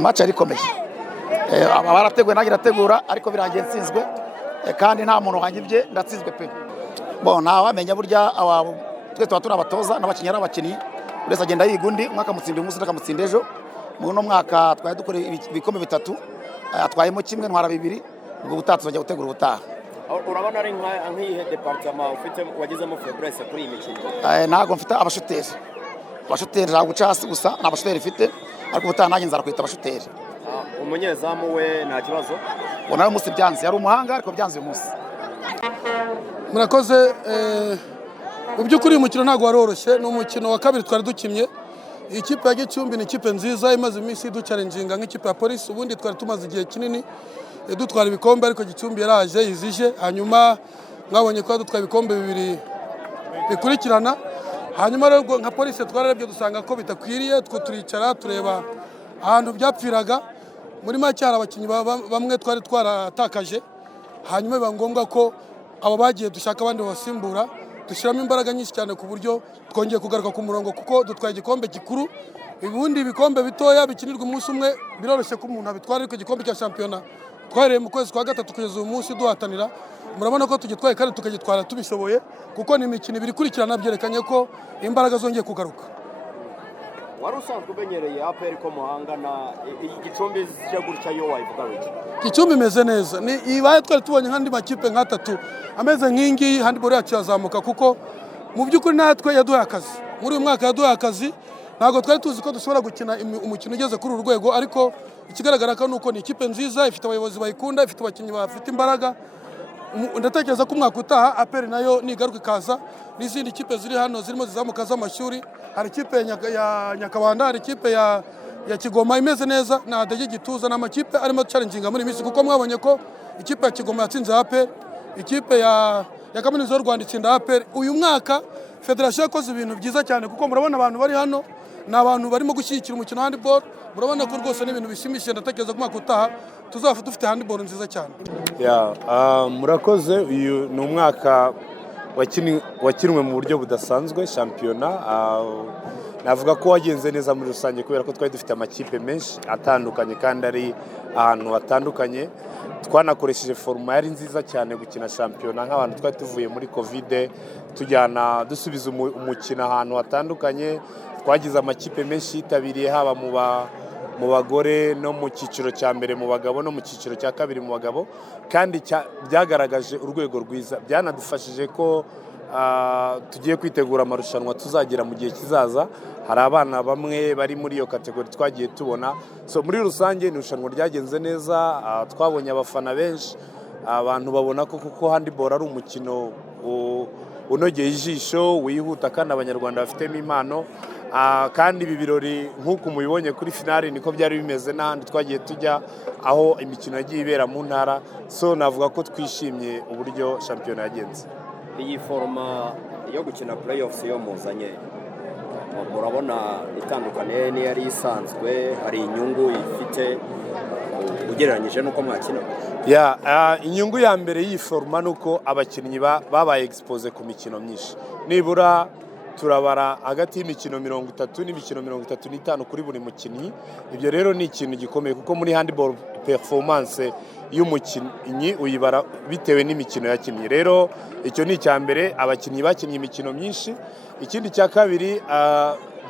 match ari komeye abarateguye nagira tegura ariko birangiye nsinzwe kandi nta muntu wangibye ndatsinzwe pe bon ntawamenya burya twe tuba turi abatoza n'abakinnyi n'abakinnyi uretse agenda yigundi umwaka mutsinda umunsi n'akamutsinda ejo mu no mwaka twari dukora ibikombe bitatu atwayemo kimwe ntwara bibiri ubwo butaha tuzajya gutegura ubutaha. Urabona ari nk'iyihe departement ufite wagezemo faiblesse kuri iyi mikino? Ntago mfite abashoteri ntabwo guca hasi gusa n'abashoteri mfite ariko ubutaha nanjye nzara kwita abashoteri. Umunyezamu we nta kibazo? Nawe musi byanze yari umuhanga ariko byanze uyu munsi. Murakoze mu by'ukuri uyu mukino ntabwo waroroshye, ni umukino wa kabiri twari dukimye. Ikipe ya Gicumbi ni ikipe nziza imaze iminsi ducalenjinga nk'ikipe ya Police, ubundi twari tumaze igihe kinini dutwara ibikombe ariko Gicumbi yaraje yizije, hanyuma mwabonye ko dutwara ibikombe bibiri bikurikirana. Hanyuma rero nka Police twararebye dusanga ko bitakwiriye, turicara tureba ahantu byapfiraga. Muri make hari abakinnyi bamwe twari twaratakaje, hanyuma biba ngombwa ko abo bagiye dushaka abandi basimbura, dushyiramo imbaraga nyinshi cyane ku buryo twongeye kugaruka ku murongo kuko dutwaye igikombe gikuru. Ubundi ibikombe bitoya bikinirwa umunsi umwe biroroshye ko umuntu abitwara, ariko igikombe cya shampiyona twahereye mu kwezi kwa gatatu kugeza uyu munsi duhatanira. Murabona ko tugitwaye kandi tukagitwara tubishoboye kuko ni imikino ibiri ikurikirana, byerekanye ko imbaraga zongeye kugaruka. Wari usanzwe umenyereye APR ko muhangana, Gicumbi zije gutya yo wayivuga wiki? Gicumbi imeze neza, ibaye twari tubonye nk'andi makipe nk'atatu ameze nk'ingi handball yacu yazamuka kuko mu by'ukuri natwe yaduhaye akazi. Muri uyu mwaka yaduhaye akazi, ntabwo twari tuzi ko dushobora gukina umukino ugeze kuri uru rwego, ariko ikigaragara ko nuko ni ikipe nziza, ifite abayobozi bayikunda, ifite abakinnyi bafite imbaraga. Ndatekereza ko umwaka utaha APR nayo nigaruka ikaza n'izindi kipe ziri hano zirimo zizamuka z'amashuri. Hari ikipe ya Nyakabanda, hari ikipe ya Kigoma imeze neza, na Adege Gituza, n'amakipe arimo challenginga muri minsi kuko mwabonye ko ikipe ya Kigoma yatsinze APR, ikipe ya Kaminuza y'u Rwanda itsinda APR. Uyu mwaka federation yakoze ibintu byiza cyane kuko murabona abantu bari hano ni abantu barimo gushyigikira umukino wa handball. Murabona ko rwose n'ibintu bishimishije. Ndatekereza ko umwaka utaha tuzaba dufite handball nziza cyane. Murakoze. Uyu ni umwaka wakinwe mu buryo budasanzwe shampiyona. Navuga ko wagenze neza muri rusange kubera ko twari dufite amakipe menshi atandukanye kandi ari ahantu hatandukanye. Twanakoresheje foruma yari nziza cyane gukina shampiyona nk'abantu twari tuvuye muri Covid tujyana dusubiza umukino ahantu hatandukanye. Twagize amakipe menshi yitabiriye, haba mu bagore no mu cyiciro cya mbere mu bagabo no mu cyiciro cya kabiri mu bagabo, kandi byagaragaje urwego rwiza. Byanadufashije ko tugiye kwitegura amarushanwa tuzagira mu gihe kizaza. Hari abana bamwe bari muri iyo kategori twagiye tubona. Muri rusange ni irushanwa ryagenze neza, twabonye abafana benshi, abantu babona ko kuko handball ari umukino unogeye ijisho, wihuta kandi abanyarwanda bafitemo impano. Kandi ibi birori nk'uko mubibonye kuri finale niko byari bimeze n'ahandi twagiye tujya aho imikino yagiye ibera mu ntara. Navuga ko twishimye uburyo shampiyona yagenze. Iyi foruma yo gukina playoffs yo muzanye, murabona itandukanye n'iyari isanzwe? Hari inyungu ifite ugereranyije n'uko mwakina? Inyungu ya mbere y'iyi foruma ni uko abakinnyi babaye expose ku mikino myinshi. Nibura turabara hagati y'imikino 30 n'imikino 35 kuri buri mukinnyi. Ibyo rero ni ikintu gikomeye kuko muri handball performance y'umukinnyi uyibara bitewe n'imikino yakinnye. Rero icyo ni icya mbere, abakinnyi bakinnye imikino myinshi. Ikindi cya kabiri,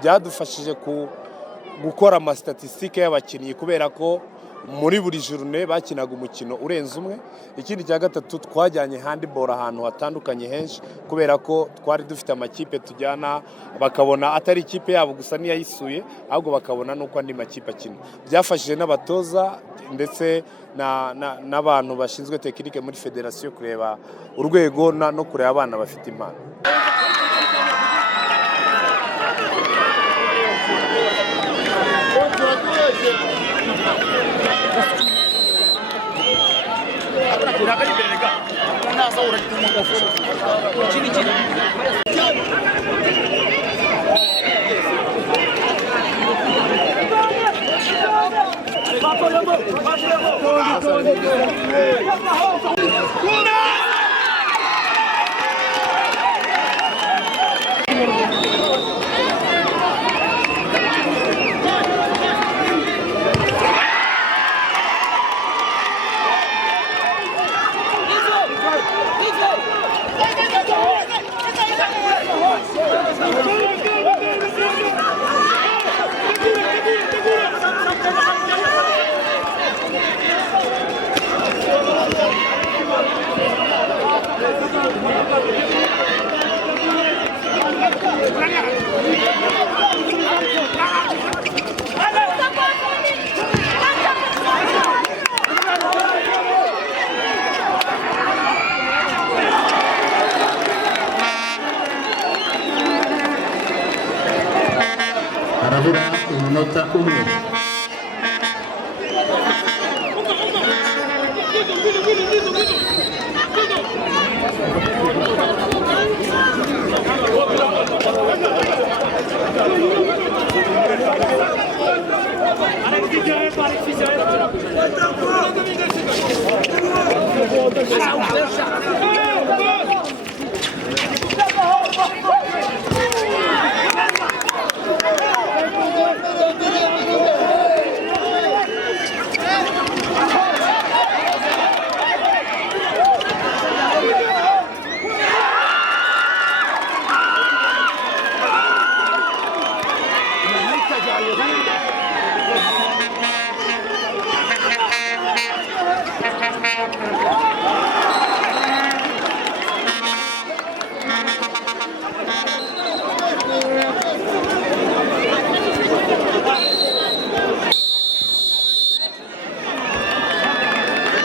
byadufashije gukora ama statistique y'abakinnyi kubera ko muri buri journée bakinaga umukino urenze umwe. Ikindi cya gatatu, twajyanye handball ahantu hatandukanye henshi kubera ko twari dufite amakipe tujyana, bakabona atari ikipe yabo gusa niyayisuye, ahubwo bakabona nuko andi makipe akina. Byafashije n'abatoza ndetse n'abantu bashinzwe tekinike muri federation kureba urwego no kureba abana bafite impano.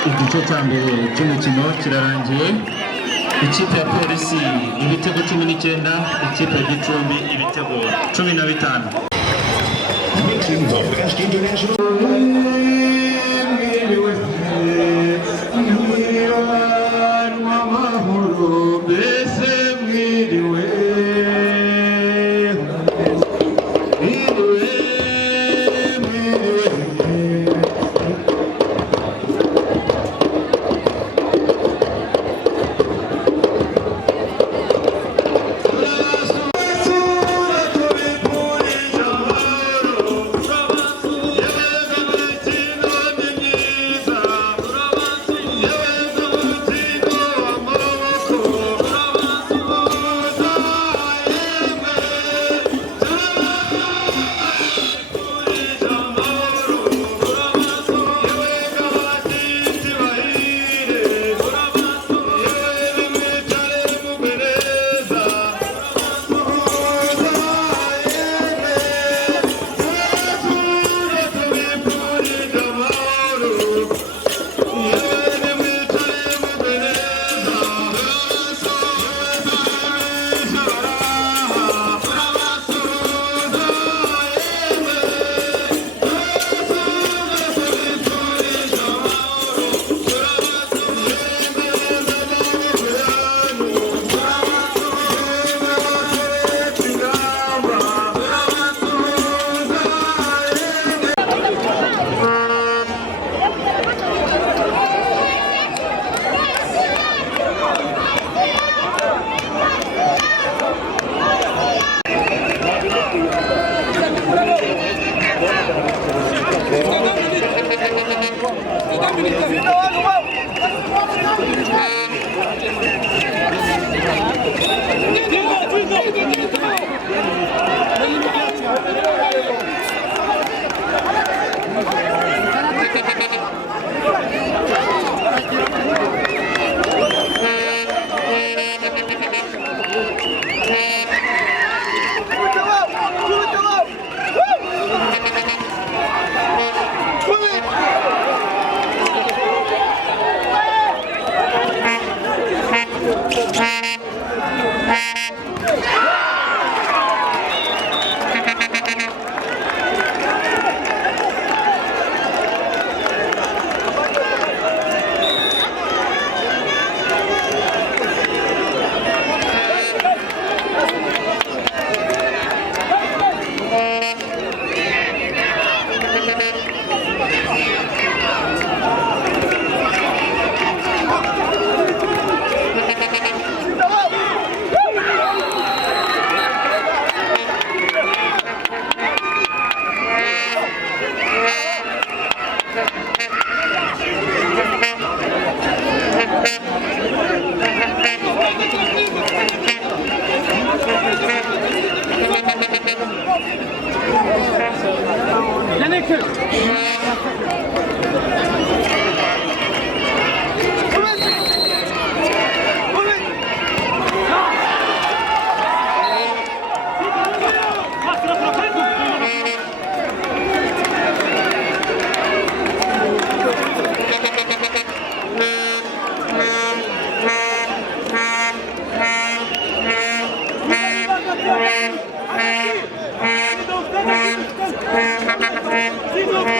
igice cya mbere cy'umukino kirarangiye. Ikipe ya polisi ibitego 19, ikipe ya Gicumbi ibitego 15. Making the best international.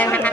Thank you.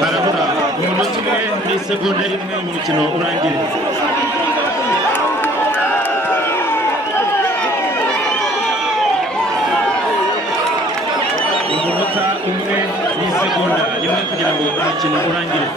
barabura umunota umwe n'isegonda rimwe umukino urangiye. Umunota umwe n'isegonda rimwe kugira ngo umukino urangire.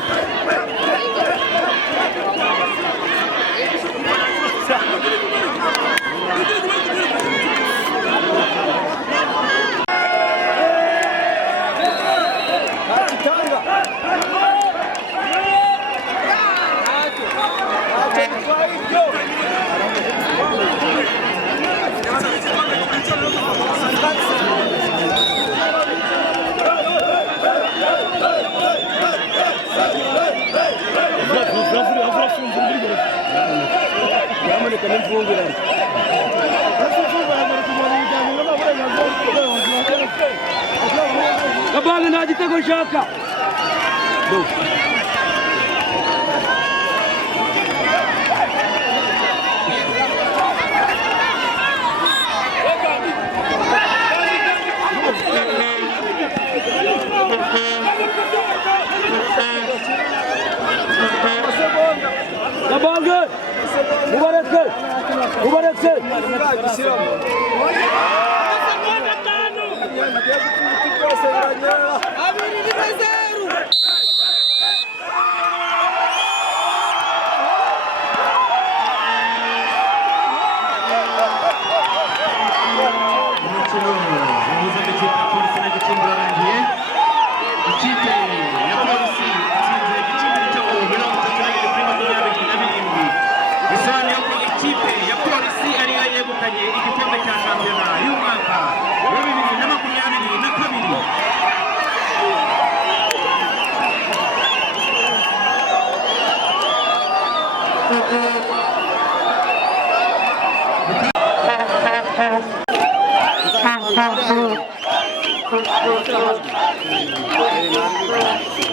Kabanga nta gitego nshaka. Kabanga mubareke mubareke igikombe cya shampiyona y'umwaka wa 2022. Thank you.